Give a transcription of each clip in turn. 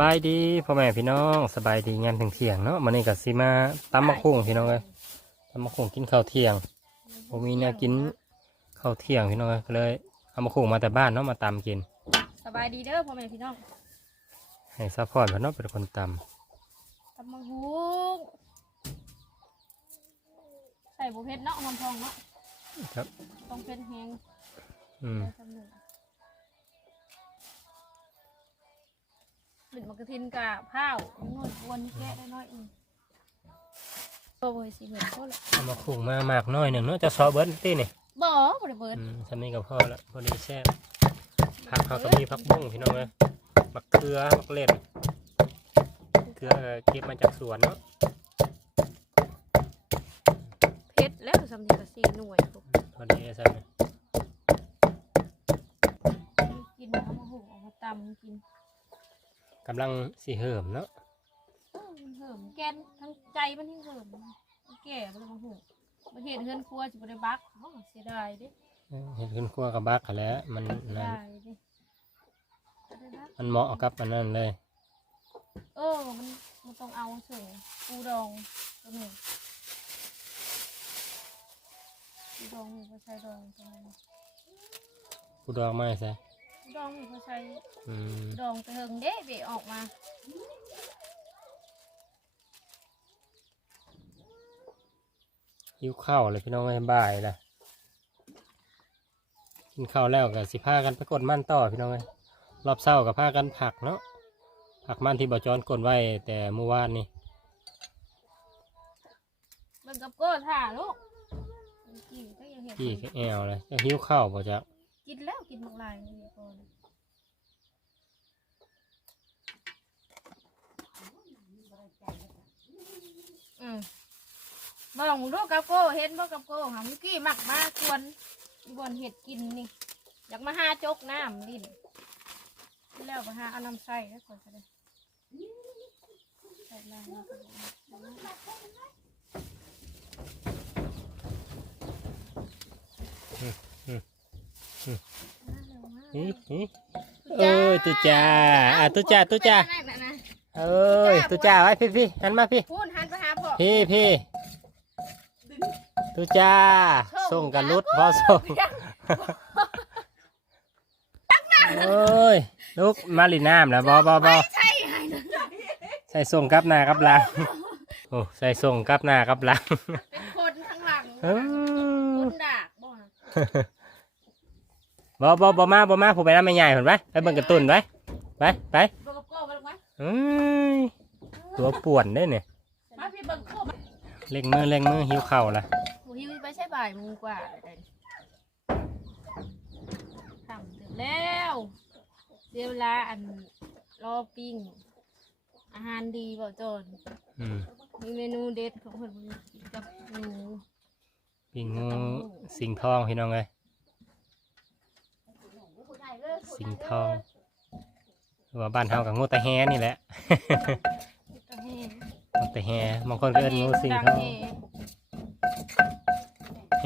สบายดีพ่อแม่พี่น้องสบายดีงานถึงเที่ยงเนาะมันนี่กับซีมาตำมะคุ้งพี่น้องเลยตำมะคุ้งกินข้าวเที่ยงผมมีแนวกินข้าวเที่ยงพี่น้องเอ้ยก็เลย เอามะคุ้งมาแต่บ้านเนาะมาตำกิน สบายดีเด้อพ่อแม่พี่น้องให้ซัพพอร์ตพี่น้องเป็นคนตตำมังฮูกใส่บุเพชรเนาะหอมทองเนาะำครับต้องเพชรแห้งอืม เร็จหลินมะกระทินกะพ้าวนวดวนแกะได้น้อยเองโอ้ยสิเหมือนโคตรเอามะคุ้งมามากน้อยหนึ่งเนาะจะซอเบิร์ดตี้นี่บ่บริเบิดอืมทำนี่กับพ่อละพอดีแซ่บผักเขาก็มีผักบุ้งพี่น้องเลยมะเขือมะเล่นเขือก็เก็บมาจากสวนเนาะเพชรแล้วสำเนียงกะสี่หน่วยพวกพอดีใช่ไหมกินเอามาหุงเอามาตำกิน กำลังสีเหิมเนาะเออมันเหิมแกนทั้งใจมันที่เหิมมันแก่มันมาหุงมาเห็นเฮือนครัวจิบได้บักเอ้าเสียดายเด้เออเห็นขึ้นครัวกับบักเขาแหล้วมันเสียนั่นดายเด้บ่ได้บักมันเหมาะกับมันนั่นเลย เออมันมันต้องเอาเฉยปูดองตัวหนึ่งปูดองมีพอใช้ดองตรงนั้น กูดอกไม้ใช่ปู ดองมีพอใช้อืมดองไปเฮิงเด้เบะออกมาหิวข้าวเลยพี่น้องไม่บ่ายละกินข้าวแล้วก็สิพากันไปกดมันต่อพี่น้องเลยรอบเช้ากับพากันผักเนาะผักมันที่บอจอนกดไว้แต่เมื่อวานนี่เบิ่งกับโก้ถ่าลูกกินก็ยังเห็น พี่ก็แอวเลยจะหิวข้าวบ่จัก กินแล้วกินหมกลายนี่ก่อนอืมมองดูกับโก้เห็นบ่กับโก้หาเมื่อกี้มักมาชวนอีบอนเห็ดกินนี่ อยากมาหาจกน้ำลิ้นที่แล้วมาหาเอาน้ำใส่แล้วก่อนก็ได้ใส่น้ำ แล้วก็ได้หิหิเอ้ยตุจ่าอะตุจ่าตุจ่านั่นน่ะนะเอ้ยตุจ่าไว้พี่พี่หันมาพี่พูดหันไปหาพ่อพี่พี่ตุจ่าส่งกันรุดพอส่งโอ้ยลูกมาลินน้ำแล้วบอบอบอใช่ไงนะใส่ส่งกับหน้ากับหลังโอ้ใส่ส่งกับหน้ากับหลังเป็นคนข้างหลังเอคอนดากบ่ฮะ บอบอบอมาบอมาผมไปน้ำไม่ใหญ่ผมไปไปเบิ่งกระตุนไปไปไปเบิ่งกับโก้ไปลงไหมเอ้ยตัวป่วนได้เนี่ยมาพี่เบิ่งโก้มาเล่งมือเล่งมือหิวเข่าวละหมูฮิวไปใช้บ่ายโมงกว่าเลยทำเสร็จแล้วเสียเวลาอันรอปิ้งอาหารดีบ่จอนอืมมีเมนูเด็ดของเพิ่นกินกับหนูปิงงูสิงทองพี่น้องเลย สิงทองหรือว่าบ้านเฮากับงูตะแฮนี่แหละกระแห้งงูตะแฮบางคนก็เอิ้นงูสิงทอง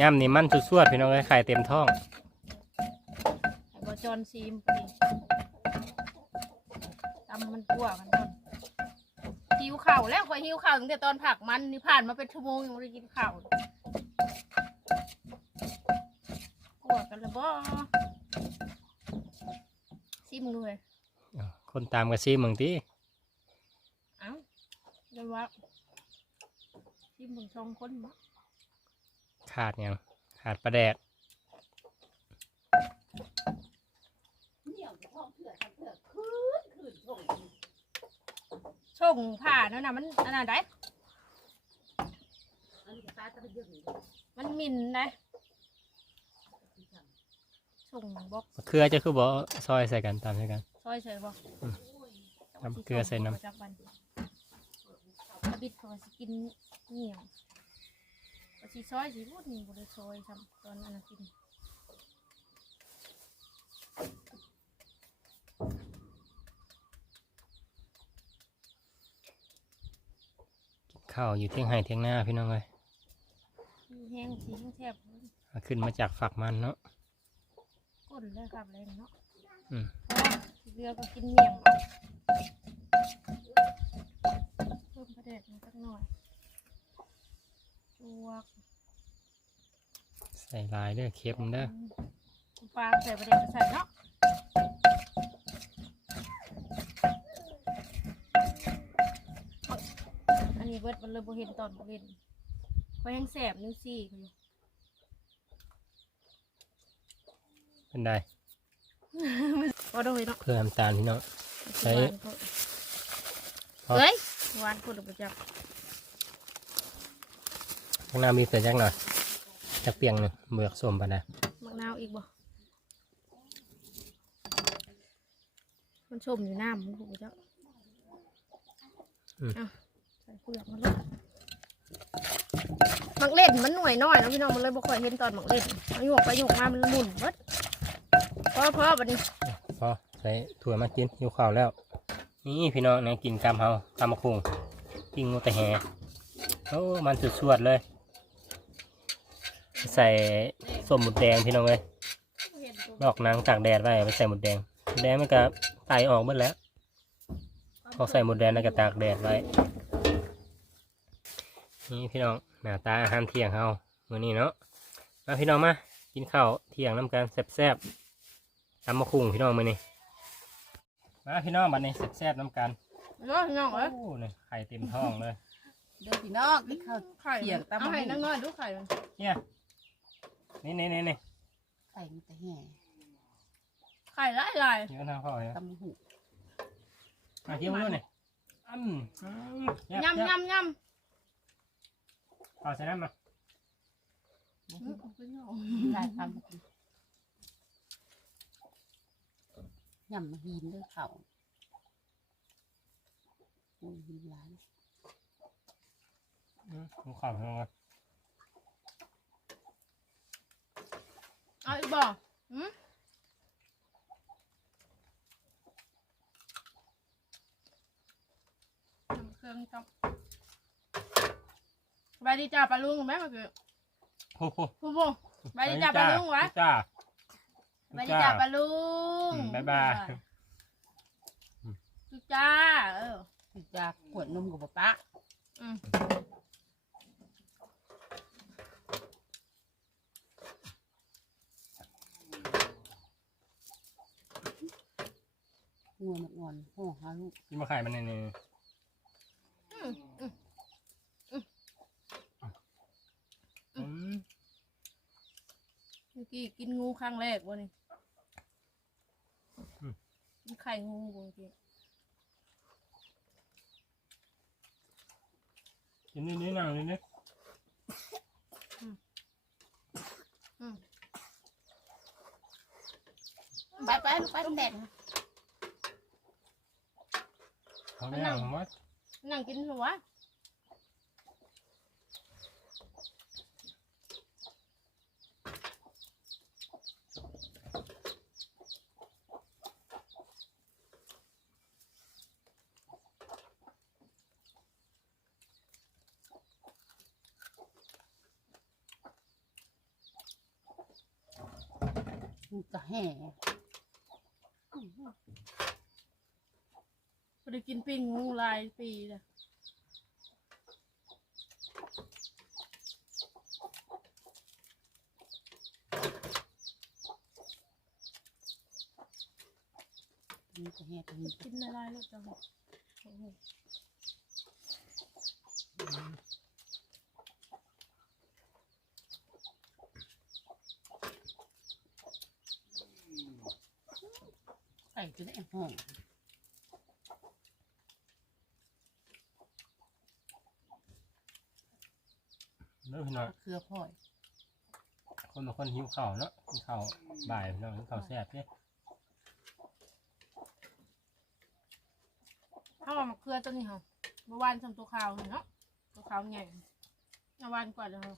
ย่ำนี่มันสุดสวดพี่น้องเลยไข่เต็มท้องไอ้บอจอนซีมปีตำมันกั่วกันก่อนหิวข่าวแล้วคอยหิวข่าวตั้งแต่ตอนผักมันนี่ผ่านมาเป็นชั่วโมงยังไม่ได้กินข่าวกั่วกันแล้วบ่ ซิมงด้วยคนตามกระซีเมืองที่เอ้าเดี๋ยวว่าซิมมึงสองคนบ่ขาดหยังขาดปลาแดกส่งผ่านั่นน่ะมันอันนั้นได้มันมินนะ ส่งบล็อกมะเขือจะคือบ่ซอยใส่กันตามใส่กัน ซอยเฉยบอกอืมน้ำเกลือใส่น้ำจากวันถ้าบิดเขาสิกินเหนียวก็สิซอยสิพูดนี่บ่ได้ซอยซ้ำตอนอันนั้นกินข้าวอยู่เที่ยงไห้เที่ยงหน้าพี่น้องเลย แห้งสีแห้งแทบเอาขึ้นมาจากฝักมันเนาะก้ นเลยครับเลยเนาะเรือก็กินเมี่ยงเอาเพิ่มประเด็ดมาสักหน่อยตัวใส่ลายเด้อเค็มเด้อปลาใส่ประเด็ดก็ใส่เนาะอันนี้เบิดมันเลยบุเห็นตอนบุเห็นก็ยังแสบนิ้วซี่อยู่ เป็นไดก็โดยเนาะเพื่อน้ำตาลพี่น้องใส่หวานก็พอเฮ้ยหวานคนละประจักข้างหน้ามีเศษจักหน่อยจักเปียงหนึ่งเบือกส้มปะนะมะนาวอีกบ่มันชมอยู่น้ำมันถูกจ้ะอะใส่เปลือกมันเลยมักเล่นมันหน่วยน้อยเนาะพี่น้องมันเลยบ่ค่อยเห็นตอนมักเล่นมันหยวกไปหยวกมามันหมุนเบิดพ อพอบัดนี้พอใส่ถั่วมากินหิวข้าวแล้ว นี่พี่น้องเนี่ยกินกามเฮาตำมะคุงปิ้งงูต่แหโอ้มันสุดสวดๆเลย ใส่ส้มหมดแดงพี่น้องเลยลอกนางตากแดดไว้ไปใส่หมดแดงแดงมันก็ไตออกหมดแล้วพอใส่หมดแดงแล้วก็ตากแดดไว้นี่พี่น้องหน้าตาอาหารเที่ยงเฮามื้อนี้เนาะมาพี่น้องมากินข้าวเที่ยงน้ำกันแซ่บๆ ตำมะคุงพี่น้องมื้อนี้มาพี่น้องบัดนี้แซ่บๆน้ำกันเนาะพี่น้องเอ้ยโอ้นี่ไข่เต็มท้องเลยเดี๋ยวพี่น้องกินข้าวไข่เที่ยงตามเอาให้มานังน้อยดูไข่มันเนี่ยนี่นี่นี่นี่ไข่มันแต่แห่ไข่หลายหลายนี่ก็ทางพ่อเลยตำหูมาเที่ยวด้วยนี่อืมอืมแซ่บยำแซ่บยำยเอาใส่น้ำมาำได้ตำหู ยำมาหินด้วยเขาอุ้ยหินหลายอืมดูข้าวพี่น้องเลยเอาอีกบ่หืมน้ำเครื่องจับสบายดีจ้าปลาลุงไหมเมื่อกี้โอ้โห ผู้บุสบายดีจ้าปลาลุงวะ จ้า สบายดีจ้าปลาลุงอืมบ๊ายบาย จุจ้าเออจากขวดนมกับป๊าอืมงัวมันอ่อนห้องหาลูกกินมะไข่มันนี่นี่อืมอืมอืม เมื่อกี้กินงูครั้งแรกวะนี่กิน ไข่งูเมื่อกี้กินนี่นี่นั่งนี่นี่ไปไปลูกไปต้องแดดเขาไม่นั่งผมว่านั่งกินหัว มันจะแห่พอได้กินปิ้งงูหลายปีเลยมันจะแห่ตัวนี้กินละลายแล้วจังโอ้โห ไก่จะได้ห้องเลิกพี่น้องเครือพ่อยคนบางคนหิวข้าวเนาะกินข้าวบ่ายพี่น้องกินข้าวแซ่บเนี่ยถ้าว่ามาเครือตัวนี้ค่ะเมื่อวานทำตัวขาวนี่เนาะตัวขาวใหญ่เมื่อวานก่อนนะคะ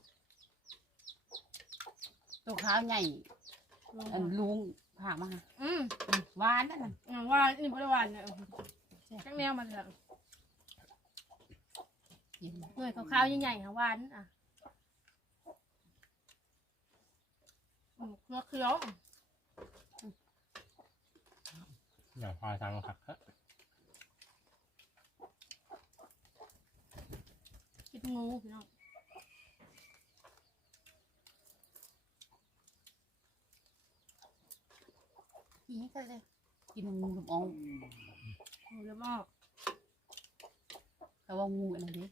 ตัวขาวใหญ่ลงอันมาลุง ผ่ามาอืมอืมหวานนั่นน่ะเมื่อวานนี่บริวารเนี่ยจักแนวมันเถอะกินหน่วยขาวๆใหญ่ๆค่ะหวานอะอืมเครือเขียวอย่างพอสั่งผัก ครับมองหูจะบอกแต่ว่างูอันนั้นดิ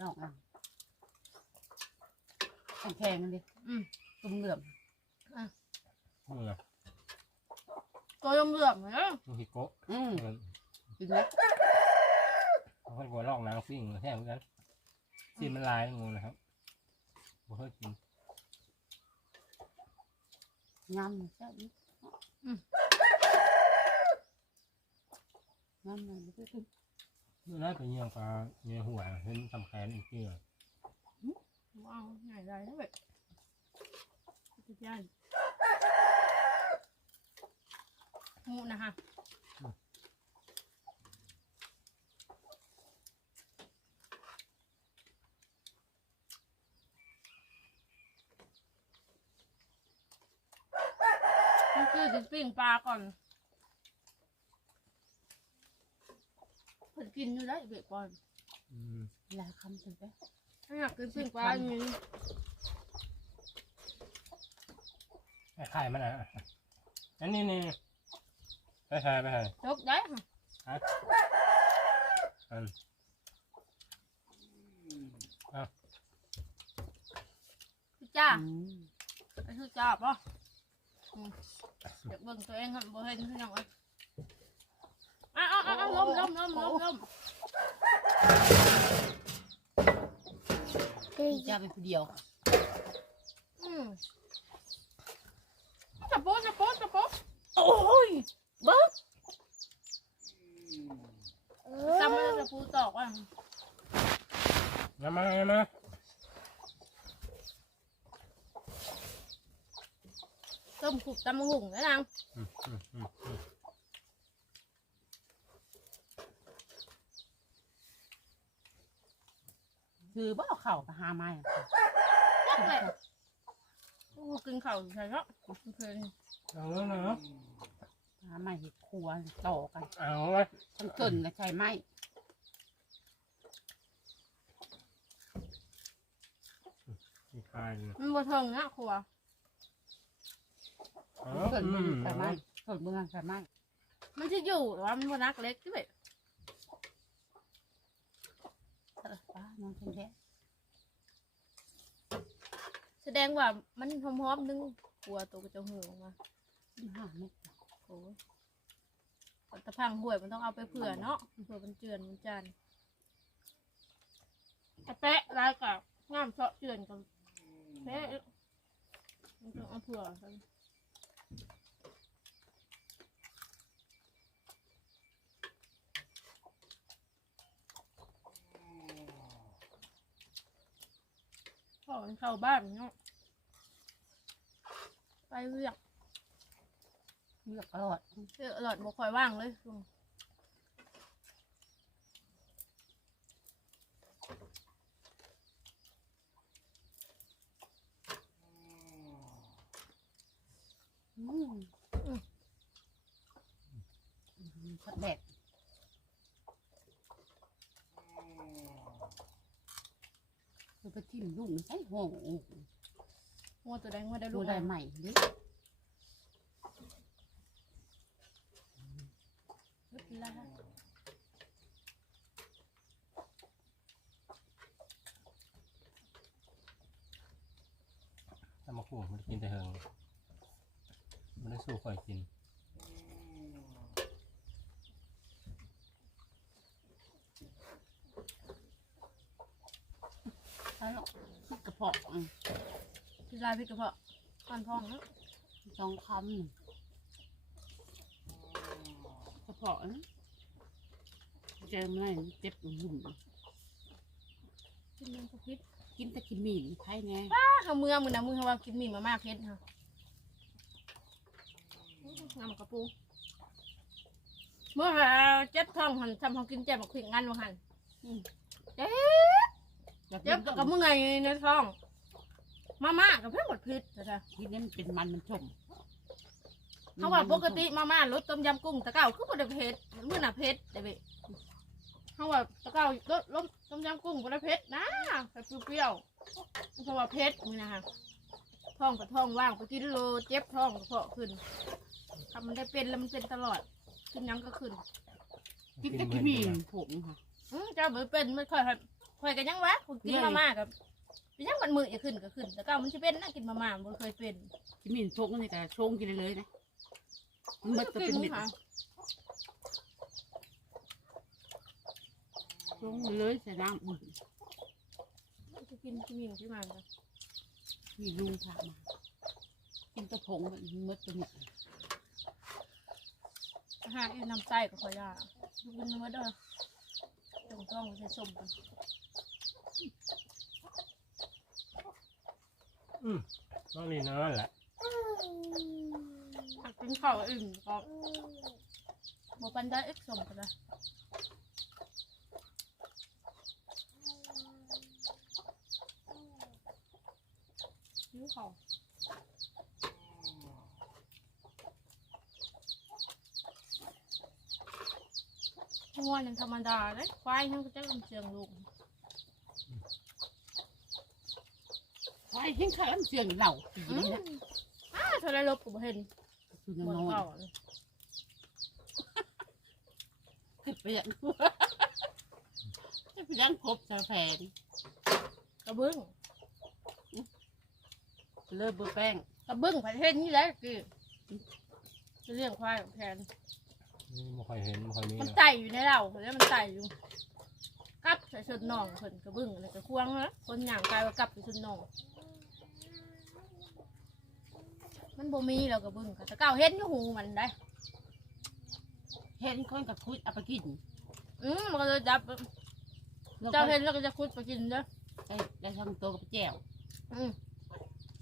ลองอะแข็งๆอันดิอืมตุ้มเหลื่อมนี่ไงตัวเหลือมๆเนอะลูกฮิโกะอืมเออจริงไหมเขาเคยกลัวลอกนางซิ่งแท้เหมือนกันซีนมันลายงูนะครับบ่เคยกินงามเลย ใช่ไหมงามเลยไม่ต้องดูน่าจะเยี่ยงปลาเนื้อหัวเห็นทำแขนอีกทีเลยว้าวใหญ่เลยด้วยสุดยอดงูนะฮะนี่คือจะ ปิ้งปลาก่อนเพิ่นกินอยู่ได้เบะก่อนอืมลาคำถึงไปถ้าอยากกินปิ้งปลาอย่างนี้ไอ้ไข่มันอะอันนี้นี่ไปใช่ไปใช่จกได้ค่ะอันพี่จ้าอืมไอ้คือจ้าป่ะ อืมเดี๋ยวเบิ่งตัวเองครับบ่เห็นคือหยังวะอ้าวอ้าวอ้าวล้มล้มล้มล้มล้มจะเป็นผู้เดียวอืมจะโป๊ะจะโป๊ะจะโป๊ะโอ้ยเบิ้งจำไม่ได้จะพูดตอกว่ามามามา ต้มขุบตำมะหุ่งนะนางอืมอืมอืมอืมคือบ่เอาเข่าไปหาไม้อะจักเลยโอ้กินข้าวใช่เนาะเพลินเอาแล้วเนาะหาไม้เห็ดครัวต่อกันเอาไว้ทั้งจนและใช้ไม้มีคายอยู่มันบ่เทิงนะครัว อ๋อจนอืมือมใช้ไม้จนมือใช้ไม้มันจะอยู่แต่ว่ามันบ่นักเล็กด้วยเออป้าน้องเช่นแท้แสดงว่ามันหอมๆนึงกลัวตัวกระจงหูออกมาสิบห้าเม็ดโอ้ยตะพังห่วยมันต้องเอาไปเผื่อเนาะเผื่อมันเจือนมันจานตะแปะลายกับงามเฉาะเจือนกับแปะมันต้องเอาเผื่อกัน พอมันเข้าบ้านเนาะไปเรียกเลือกอร่อยเออหลอดบ่ค่อยว่างเลยลุง อืม อืมพัดแดดคือไปทิ่มลูกใช่ห้องงัวตัวแดงงัวได้ดูลูกได้อะใหม่ดิลา ทำมาคู่มันกินแต่เหิงมันได้สู้ข่อยกิน แล้วคิดกระเพาะอืมพี่ลายพี่กระเพาะก้อนพองเนาะสองคำหนึ่งกระเพาะนะเจอมันอะไรเจ็บหุ่นกินมันก็พิษกินแต่กินหมี่ใครไงอ้าเขาเมืองมึงนะมึงเขาว่ากินหมี่มาม่าเพชรค่ะงามกระปูเมื่อหาเจ็บท้องหันทำเขากินเจ็บมาขิงงันมาหัน อืม เจ็บ อยาก เจ็บกับมึงไงในท้อง มาม่ากับเพื่อนหมดพิษแต่กินนี่มันเป็นมันมันชมเขาว่าปกติมาม่ารสต้มยำกุ้งตะเก้าคือบ่ได้เผ็ดเมื่อน่ะเผ็ดแต่เว้ยเขาว่าตะเก้ารสรสต้มยำกุ้งบ่ได้เผ็ดนะแต่เปรี้ยวๆเพราะว่าเผ็ดนี่นะคะท้องกับท้องว่างไปกินโลเจ็บท้องกระเพาะขึ้นถ้ามันได้เป็นแล้วมันเป็นตลอดกินหยังก็ขึ้นกินแต่กินมีผมค่ะอืมเจ้าบ่เป็นไม่ค่อย ครับค่อยกันยังวะผมกินมาม่ากับเป็นยังมันมือจะขึ้นก็ขึ้น แต่เก้ามันจะเป็นนะกินมาม่าบ่เคยเป็นกินมีชงนี่แต่ชงกินเลยนะมันมันจะเป็นเม็ดค่ะชงเลยใส่น้ำอุ่นจะกินกินที่มันจ้ะมีลุงพามากินแตะผงมันมืดเป็นเม็ดอาหารอีน้ำไส้ก็ขอยาดูกินมาเด้อตรงต้องใส่ส้มกัน อืมน้องลีนนั่นแหละผักกินข้าวอื่นก็บ่ปันได้เอ็กส้มกันนะหิวข้าวงัวยังธรรมดาเลยควายยังก็จะลำเชียงลูก ไฟเห็นข้าวเสียงเหล่าปีอืนี้มนะอ้าเท่าไรลบกูบ่เห็นคือเหมือนน้อยเก่าเลยขึ้นไปอย่างนู้นจะไปยังครบจะแฟนกระเบื้องเลิกเบอร์แป้งกระเบื้องประเทศนี้แหละคือจะเลี้ยงควายกับแทนนี่ไม่ค่อยเห็นไม่ค่อยมีมันนะไต่อยู่ในเราแล้วมันไต่อยู่กลับใส่ชุดน่องคนกระเบื้องอะไรกระควงนะคนอย่างกายว่ากลับใส่ชุดน่อง มันบ่มีแล้วกระเบื้องค่ะแต่เก่าเห็นอยู่หูมันได้ เห็นคนกับคุยเอาไปกินอืมมันก็เลยจับแล้วก็เจ้าเห็นแล้วก็จะคุดไปกินเด้อได้ได้ทำตัวกับแจ่วอืม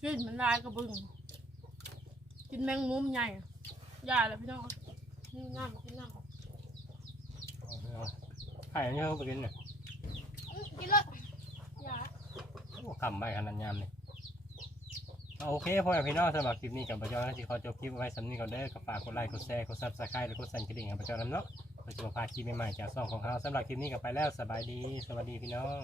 ชิ้นมันลายกระเบื้องกินแมงมุมใหญ่ยาแล้วพี่น้องนี่น้ำกินน้ำเอาไข่อันนี้เขาไปกินเนี่ยอื้อกินเลยยา โอ้คำใบขนาดยามเลยเอา โอเคพ่อแม่พี่น้องสำหรับคลิปนี้กับประจอนะที่ขอจบคลิปไว้สำนี้ก่อนเด้อก็ฝากกดไลค์กดแชร์กดซับสไครต์และกดสั่นกระดิ่งกับประจอน้ำเนาะเพื่อจะมาพาคลิปใหม่ๆจากซ่องของเขาสำหรับคลิปนี้กับไปแล้วสบายดี สวัสดีพี่น้อง